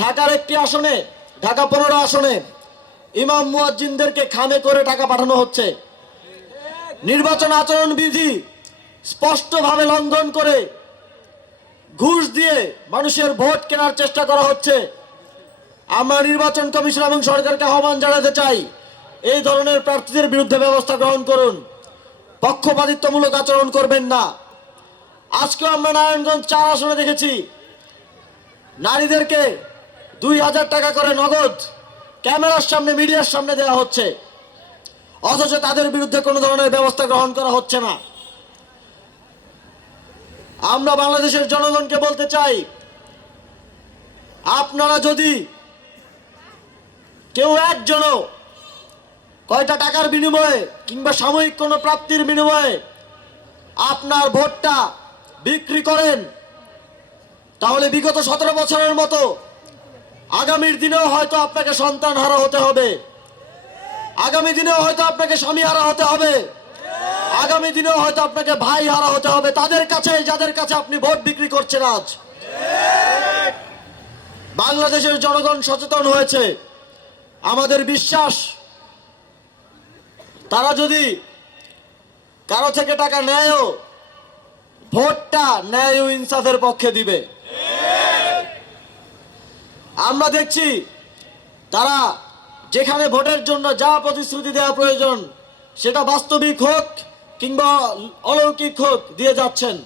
ঢাকার একটি আসনে, ঢাকা 15 আসনে ইমাম মুয়াজ্জিনদেরকে খামে করে টাকা পাঠানো হচ্ছে। নির্বাচন আচরণ বিধি স্পষ্টভাবে লঙ্ঘন করে ঘুষ দিয়ে মানুষের ভোট কেনার চেষ্টা করা হচ্ছে। আমরা নির্বাচন কমিশন এবং সরকারকে আহ্বান জানাতে চাই, এই ধরনের প্রার্থীদের বিরুদ্ধে ব্যবস্থা গ্রহণ করুন, পক্ষপাতিত্বমূলক আচরণ করবেন না। আজকে আমরা নারায়ণগঞ্জ 4 আসনে দেখেছি নারীদেরকে 2000 টাকা করে নগদ ক্যামেরার সামনে, মিডিয়ার সামনে দেওয়া হচ্ছে, অথচ তাদের বিরুদ্ধে কোনো ধরনের ব্যবস্থা গ্রহণ করা হচ্ছে না। আমরা বাংলাদেশের জনগণকে বলতে চাই, আপনারা যদি কেউ একজনও কয়টা টাকার বিনিময়ে কিংবা সাময়িক কোনো প্রাপ্তির বিনিময়ে আপনার ভোটটা বিক্রি করেন, তাহলে বিগত 17 বছরের মতো আগামীর দিনেও হয়তো আপনাকে সন্তান হারা হতে হবে, আগামী দিনেও হয়তো আপনাকে স্বামী হারা হতে হবে, আগামী দিনেও হয়তো আপনাকে ভাই হারা হতে হবে তাদের কাছে, যাদের কাছে আপনি ভোট বিক্রি করছেন। আজ বাংলাদেশের জনগণ সচেতন হয়েছে। আমাদের বিশ্বাস, তারা যদি কারো থেকে টাকা নেয়ও, ভোটটা ন্যায় ও ইনসাফের পক্ষে দিবে। আমরা দেখছি তারা যেখানে ভোটের জন্য যা প্রতিশ্রুতি দেওয়া প্রয়োজন, সেটা বাস্তবিক হোক কিংবা অলৌকিক হোক দিয়ে যাচ্ছেন।